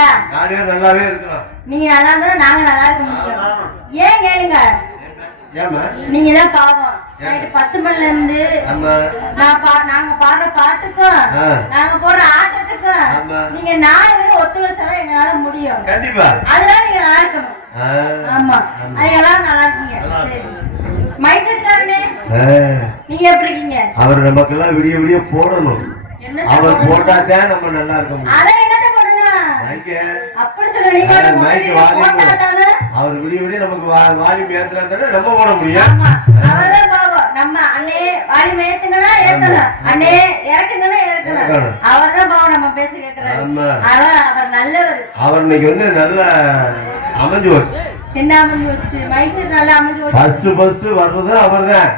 இருக்கீங்களா? நானே நல்லாவே இருக்கிறோம். நீங்க நல்லா இருந்தா நாங்க நல்லா இருக்க முடியும். ஏன் கேளுங்க. நீங்க தான் பாவம். நைட்டு 10 மணில இருந்து நாங்க பாடுற பாட்டுக்கும் நாங்க போடுற ஆட்டத்துக்கும் நீங்க 4 பேரும் ஒத்துழைச்சாதான் எங்களால முடியும். கண்டிப்பா அதெல்லாம் நீங்க நல்லா இருக்கணும். ஆமா அதெல்லாம் நல்லா இருக்கீங்க. மைசெட்காரனே நீங்க எப்படி இருக்கீங்க? அவர் நமக்கெல்லாம் விடிய விடிய போடணும். அவர் போட்டாதான் நம்ம நல்லா இருக்க முடியும். அத என்னத்த போடணும்? அப்படி சொல்றீங்க. அவர் விடிய விடிய நமக்கு வாலியம் ஏத்துறாங்க நம்ம போட முடியும். ஆமா அவர்தான் பாவம். நம்ம அண்ணே வாலியம் ஏத்துங்கனா ஏத்தணும், அண்ணே இறக்குங்கனா இறக்கணும். அவர்தான் பாவம் நம்ம பேச கேக்குறாரு. அவர் நல்லவர். அவர் இன்னைக்கு வந்து நல்ல அமைஞ்சு வச்சு என்ன அமைஞ்சு வச்சு மைசூர் நல்லா அமைஞ்சு வச்சு ஃபர்ஸ்ட் வர்றது அவர்தான்.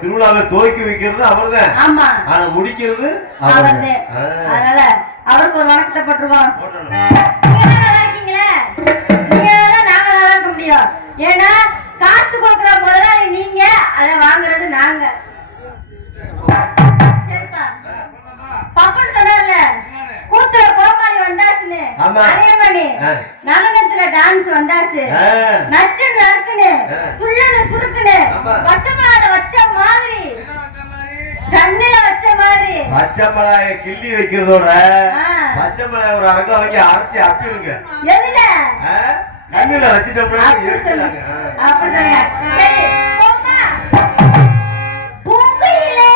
திருவிழாவை துவக்கி வைக்கிறது அவர்தான். ஆமா ஆனா முடிக்கிறது அவர்தான். அதனால அவருக்கு ஒரு வணக்கத்தை போட்டுருவோம். நீங்க நல்லா இருக்கீங்களே, நீங்க தான் நாங்க நல்லா இருக்க முடியும். ஏன்னா காசு கொடுக்குற முதலாளி நீங்க, அதை வாங்குறது நாங்க. சரிப்பா பப்பன் சொன்னார்ல கூத்துல கோமாளி வந்தாச்சுன்னு, அதே மாதிரி நடனத்துல டான்ஸ் வந்தாச்சு. நச்சு நறுக்குன்னு சுள்ளுன்னு சுருக்குன்னு பச்சை மிளகாய வச்ச மாதிரி தண்ணில வச்ச மாதிரி பச்சை மிளகாய கிள்ளி வைக்கிறதோட பச்சை மிளகாய் ஒரு அரை கிலோ வாங்கி அரைச்சி அப்பிடுங்க. எதுல தண்ணில வச்சிட்டோம்னா அப்படி சொல்லுங்க. சரி போமா பூங்கையிலே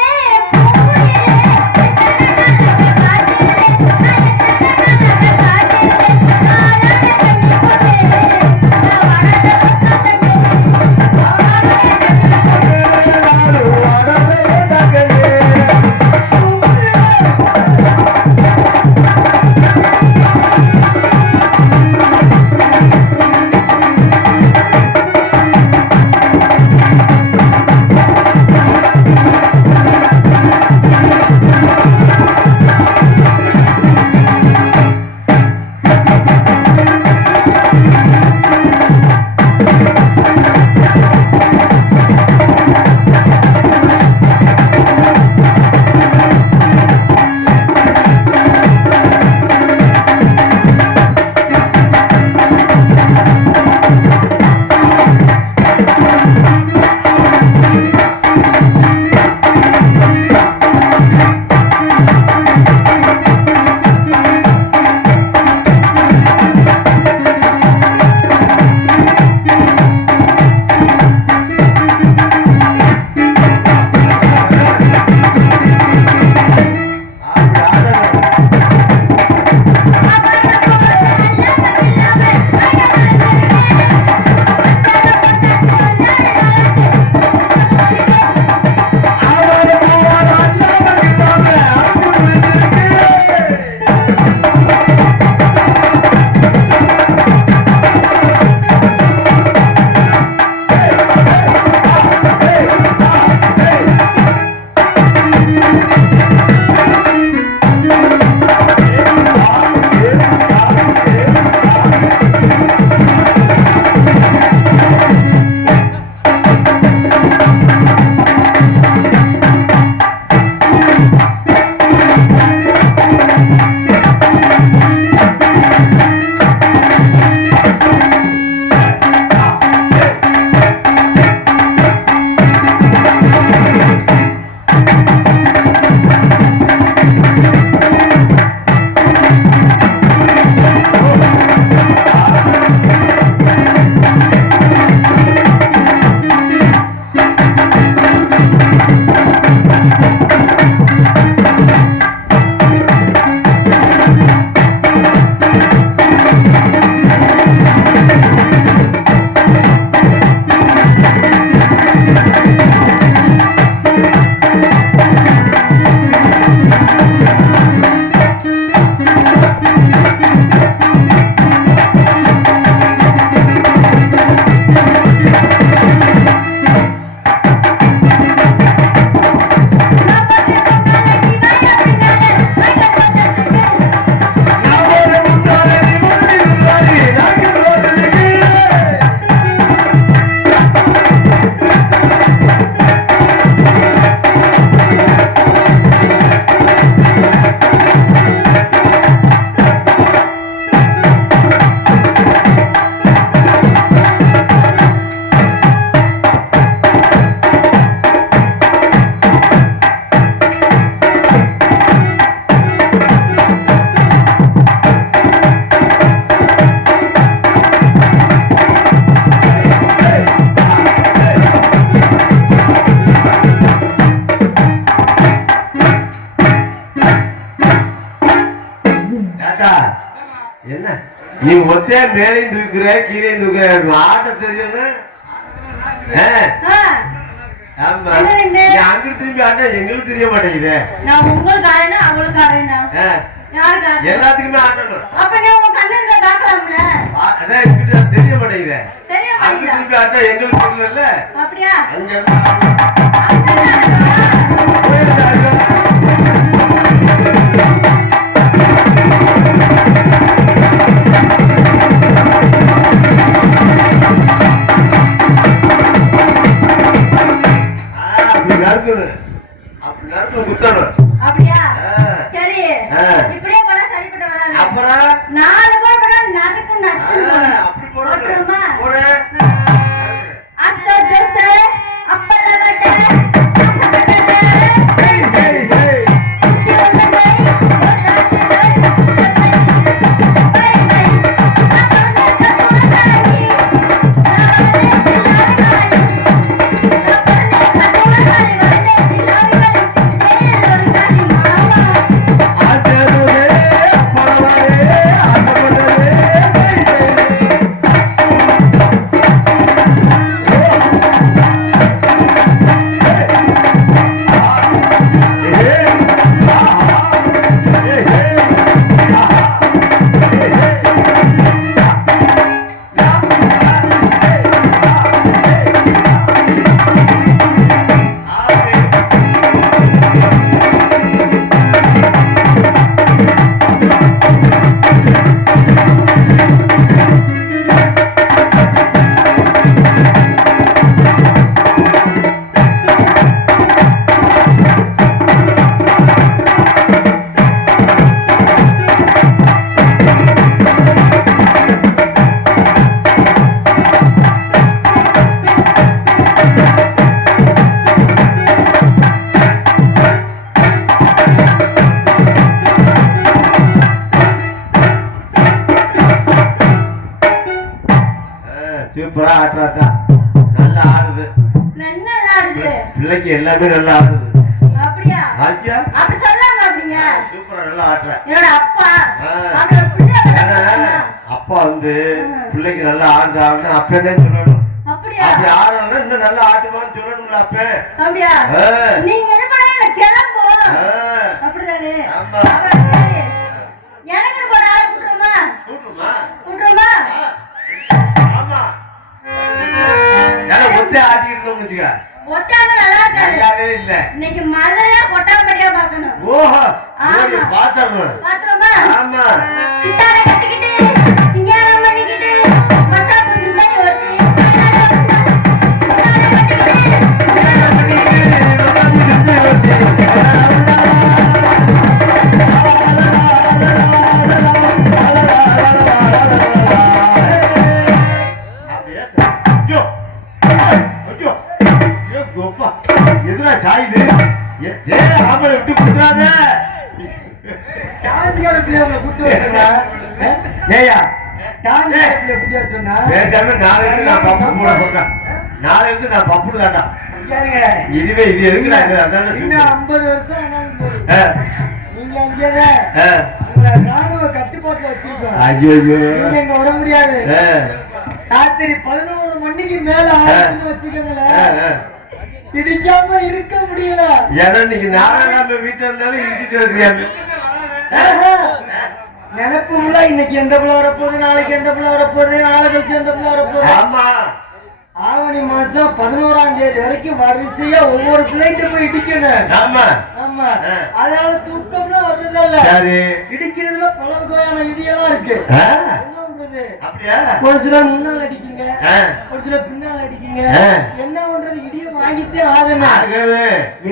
நீ ஒத்தையா மேலையும் தூக்குற கீழையும் தூக்குற ஆட்ட தெரியும். ஆமா நீ அங்க திரும்பி ஆட்டா எங்களுக்கு தெரிய மாட்டேங்குது. நான் உங்களுக்கு ஆறேன்னா அவங்களுக்கு ஆறேன்னா எல்லாத்துக்குமே ஆட்டணும். அப்ப நீ உங்க கண்ணு பார்க்கலாம்ல. அதான் எங்களுக்கு தெரிய மாட்டேங்குது. தெரிய மாட்டேங்குது. திரும்பி ஆட்டா எங்களுக்கு தெரியல. அப்படியா? அங்க அப்படியா? சரி இப்படியே போனா சரிப்பட்டு வராது. அப்புறம் 4 போட போனா நறுக்கும் நச்சு. அப்படி போடுமா? போடு. அசதச அப்பளவட்ட அசபட்டத சரி சரி சரி குட்டி ஒண்ணே சூப்பரா ஆட்டுறாதா. நல்லா ஆடுது. நல்லா ஆடுது. பிள்ளைக்கு எல்லாமே நல்லா ஆடுது. அப்படியா? ஆச்சியா? அப்படி சொல்லாம அப்படிங்க. சூப்பரா நல்லா ஆடுற. என்னோட அப்பா அவரோட பிள்ளை அப்பா வந்து பிள்ளைக்கு நல்லா ஆடுது ஆடுனா அப்ப என்ன சொல்லணும்? அப்படியா? அப்படி ஆடுறவங்க இன்னும் நல்லா ஆட்டுவான்னு சொல்லணும்ல அப்ப. அப்படியா? நீங்க என்ன பண்ணல கிளம்பு. அப்படிதானே? ஆமா. சரி. எனக்கு ஒரு ஆளை கூட்டுறோமா? கூட்டுறோமா? கூட்டுறோமா? ஆமா. நான் ஒத்தே ஆட்டிட்டு இருந்தோம் வெச்சுக்க. ஒத்தாம நல்லா இருக்காது. நல்லாவே இல்ல. இன்னைக்கு மதுரையா கொட்டாம்படியா பார்க்கணும். ஓஹோ. ஆமா. பாத்துறோம். பாத்துறோமா? ஆமா. சித்தாட கட்டிக்கிட்டு சிங்காரம் பண்ணிக்கிட்டு மத்தாப்பு சுந்தரி ஒருத்தி எதுனா சாயுது ஆம்பளை விட்டு கொடுத்துறாத. நாளைக்கு நான் பப்புடு தாண்டா. இதுவே இது எதுக்கு 50 வருஷம் நீங்க ராணுவ கட்டுப்பாட்டுல வச்சிருக்கோம். ஐயோ நீங்க இங்க வர முடியாது. ராத்திரி 11 மணிக்கு மேல வச்சுக்கோங்களேன். இடிக்காம இருக்க முடியல. ஏன்னா நீங்க நாராயண வீட்டுல இருந்தாலும் இடிச்சுட்டு இருக்கிறாங்க. நினைப்புல இன்னைக்கு எந்த பிள்ளை வரப்போகுது, நாளைக்கு எந்த பிள்ளை வரப்போகுது, நாளை கழிச்சு எந்த பிள்ளை வரப்போகுது. ஆமா. ஆவணி மாசம் 11ஆம் தேதி வரைக்கும் வரிசையா ஒவ்வொரு பிள்ளைகிட்ட போய் இடிக்கணும். ஆமா ஆமா. அதனால தூக்கம்லாம் வருதல்ல. சரி. இடிக்கிறதுல பல வகையான இடியெல்லாம் இருக்கு. அப்படியா? ஒரு சிலர் முன்னால் அடிக்கீங்க, ஒரு சிலர் பின்னால் அடிக்கீங்க. என்ன பண்றது? இடிய வாங்கிட்டே ஆகணும்.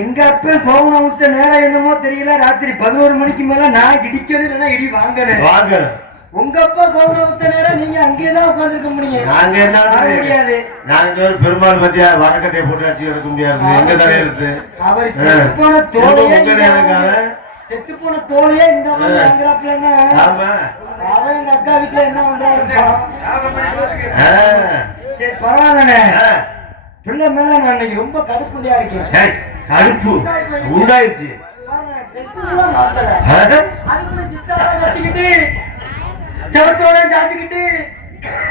எங்க அப்ப பவுன ஊத்த நேரம் என்னமோ தெரியல. ராத்திரி 11 மணிக்கு மேல நான் இடிக்கிறது இல்லைன்னா இடி வாங்கணும். உங்க அப்பா பவுன ஊத்த நேரம் நீங்க அங்கேதான் உட்காந்துருக்க முடியும். நாங்க என்ன முடியாது. நாங்க பெருமாள் பத்தியா வரக்கட்டையை போட்டு அடிச்சு எடுக்க முடியாது. எங்க தான் எடுத்து அவர் செத்து போன தோலையே இந்த வாங்குறாப்லன்னா அவன் எங்க அக்கா வீட்டுல என்ன பண்றாரு? சரி பரவாயில்லண்ணே. பிள்ளை மேல நான் இன்னைக்கு ரொம்ப கடுப்புண்டியா இருக்கேன். கடுப்பு உண்டாயிருச்சு. செவத்தோட சாத்திக்கிட்டு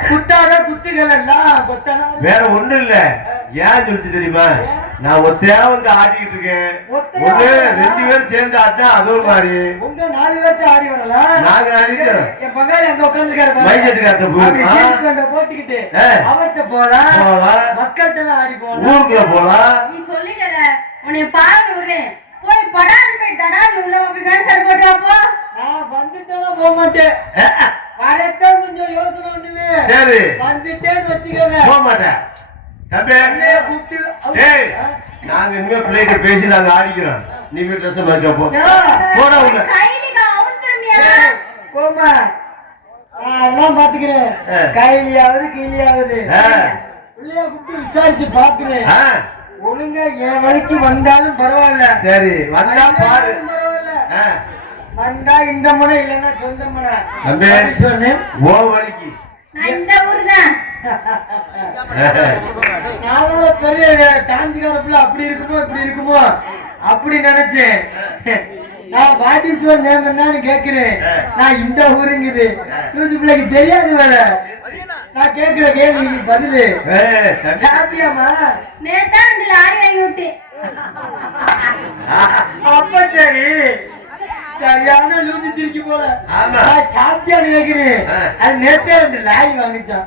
குத்தாத குத்துகள் எல்லாம் கொத்தனா. வேற ஒண்ணும் இல்ல. ஏன் சொல்லிச்சு தெரியுமா? நான் ஒத்தையா வந்து ஆடிக்கிட்டு இருக்கேன். ஒண்ணு 2 பேரும் சேர்ந்து ஆட்டா அது ஒரு மாதிரி. உங்க 4 பேர்த்த ஆடி வரலாம். நாங்க ஆடிட்டு என் பங்காளி அங்க உட்கார்ந்துருக்காரு. மைக்கெட்டுக்கார்ட்ட போய் போட்டுக்கிட்டு அவர்கிட்ட போலாம், மக்கள்கிட்ட ஆடி போலாம், ஊருக்குள்ள போலாம். நீ சொல்லிட்டல உன்னை பாரு விடுறேன். போய் படான்னு போய் தடான்னு உள்ள போய் பேண்ட் போட்டு வாப்போ. நான் வந்துட்டேன் போக மாட்டேன். வரத்தான் கொஞ்சம் யோசனை பண்ணுவே. சரி வந்துட்டேன்னு வச்சுக்கோங்க. போக மாட்டேன் தம்பி. கூப்பிட்டு ஏய் நாங்க இனிமே பிள்ளைகிட்ட பேசி நாங்க ஆடிக்கிறோம். நீ போய் ட்ரெஸ் மாத்தி போ. போடா உள்ள. கைலிக அவுத்துறமியா. போமா. நான் பாத்துக்கிறேன். கைலியாவது கீழியாவது. உள்ளே கூப்பிட்டு விசாரிச்சு பாக்குறேன். ஒழுங்கா என் வழிக்கு வந்தாலும் பரவாயில்ல. சரி வந்தா பாரு. வந்தா இந்த முனை இல்லைன்னா சொந்த முனை. தம்பி ஓ வழிக்கு நான் இந்த ஊர்தான். நான் பெரிய டான்ஸ்கார பிள்ளை அப்படி இருக்குமோ இப்படி இருக்குமோ அப்படி நினைச்சேன். நான் பாட்டீஸ்வர் நேம் என்னன்னு கேக்குறேன். நான் இந்த ஊருங்குது லூசு பிள்ளைக்கு தெரியாது வேற. நான் கேக்குற கேள்வி பதிலு சாப்பியாமா? நேத்தா 2 லாரி வாங்கி விட்டு. அப்ப சரி சரியான லூசு சிரிக்கி போல. நான் சாப்பியான்னு கேக்குறேன். அது நேத்தே 2 லாரி வாங்கிச்சான்.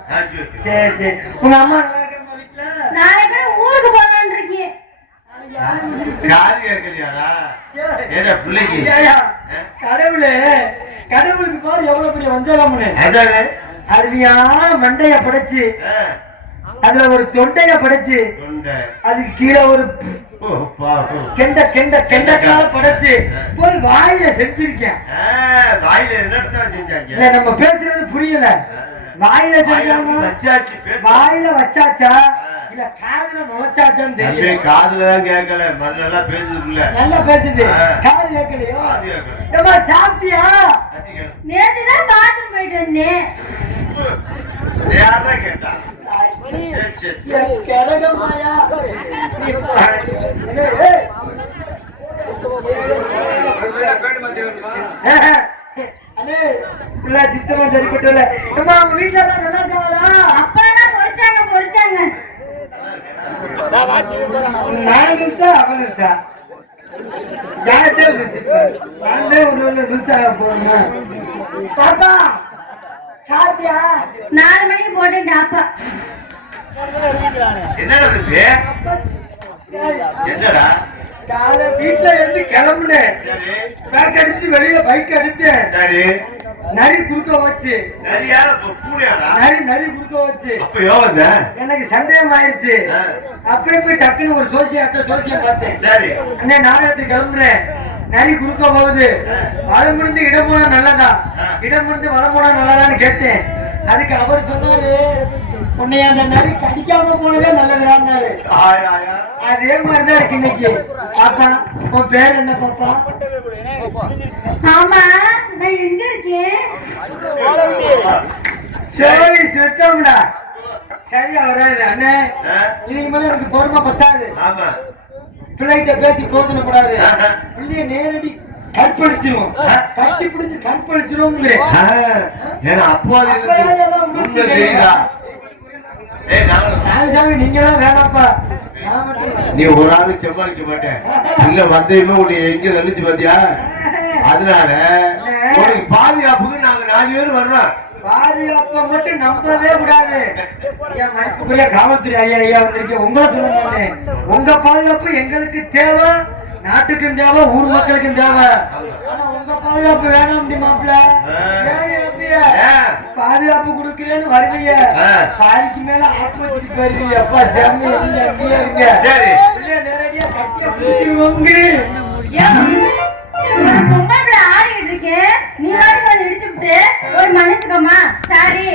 சரி சரி உங்க அம்மா நல்லா இருக்கா வீட்டுல? நாளைக்கு கூட ஊருக்கு போகலான்னு இருக்கேன். காது கேட்கலையாடா? ஏடா பிள்ளைக்கு கடவுளே கடவுளுக்கு பாரு எவ்வளவு பெரிய வஞ்சகம்னு. அதானே அருமையான மண்டைய படைச்சு அதுல ஒரு தொண்டைய படைச்சு அதுக்கு கீழே ஒரு கெண்ட கெண்ட கெண்டக்கால படைச்சு போய் வாயில செஞ்சிருக்கேன். வாயில என்ன செஞ்சாங்க? நம்ம பேசுறது புரியல. வாயில செஞ்சாங்க, வாயில வச்சாச்சா இல்ல காதுல நுழைச்சாச்சான்னு தெரியல. காதுல தான் கேட்கல, நல்லா பேசுதுல. நல்லா பேசுது, காது கேட்கலையோ? நம்ம சாப்பிட்டியா? நேத்து தான் பாத்ரூம் போயிட்டு வந்தேன். யாரா கேட்டா? கிரகமாயா சித்தமா சரிப்பட்டு உங்க வீட்டுல எல்லாம் நல்லா இருக்காங்களா? அப்பெல்லாம் பொறிச்சாங்க பொறிச்சாங்க. நான் இருக்கா அவன் இருக்கா? பாப்பா சாப்பியா? 4 மணிக்கு போட்டேன் டாப்பா. என்னடா என்னடா காலை வீட்டுல இருந்து கிளம்புனேன். பேக் அடிச்சு வெளியில பைக் அடிச்சேன். சரி நரி குறுக்க வச்சு நரி குறுக்க வச்சு எனக்கு சந்தேகம் ஆயிடுச்சு. அப்ப போய் டக்குன்னு ஒரு சோசியம் பார்த்தேன். சரி அண்ணே நாடகத்துக்கு கிளம்புறேன். நரி குறுக்க போகுது. வளம் முடிந்து இடம் போனா நல்லதா, இடம் முடிந்து வளம் போனா நல்லதான்னு கேட்டேன். அதுக்கு அவர் சொன்னாரு, உன்னை அந்த நரி கடிக்காம போனதே நல்லதுறாரு. அதே மாதிரிதான் இருக்கு இன்னைக்கு. பாப்பா உன் பேர் என்ன பாப்பா? சாமா நான் எங்க இருக்கேன்? சரி சுத்தம்டா. சரியா வராது அண்ணே. இதுக்கு மேல எனக்கு பொறுமை பத்தாது. பிள்ளைகிட்ட பேசி போகக்கூடாது. பிள்ளைய நேரடி கற்பழிச்சிருவோம், கட்டி பிடிச்சு கற்பழிச்சிருவோம். நீங்களாம் வேணாப்பா. நீ ஒரு ஆளு சமாளிக்க மாட்டேன். இல்ல வந்தையுமே உன்னை எங்க தள்ளிச்சு பாத்தியா? அதனால உனக்கு பாதுகாப்புக்கு நாங்க 4 பேர் வர்றோம். பாதுகாப்பை மட்டும் நம்பவே கூடாது. மதிப்புக்குரிய காவல்துறை ஐயா வந்திருக்கேன். உங்களை சொல்ல மாட்டேன். உங்க பாதுகாப்பு எங்களுக்கு தேவை, நாட்டுக்கும் தேவை, ஊர் மக்களுக்கும் தேவை. உங்க பாதுகாப்பு வேணாம் மாப்பிள்ள. பாதுகாப்பு கொடுக்கிறேன்னு வருவீங்க, பாதிக்கு மேல ஆப்பு வச்சுட்டு போயிருவீங்க. அப்பா சாமி அங்கேயே இருங்க. நேரடியா கட்டிய பிடிச்சிருவோங்க. ஆடிக்கிட்டு இருக்கேன். நீ வாடி கொஞ்சம் இடிச்சுட்டு ஒரு மனுஷக்கம்மா சாரி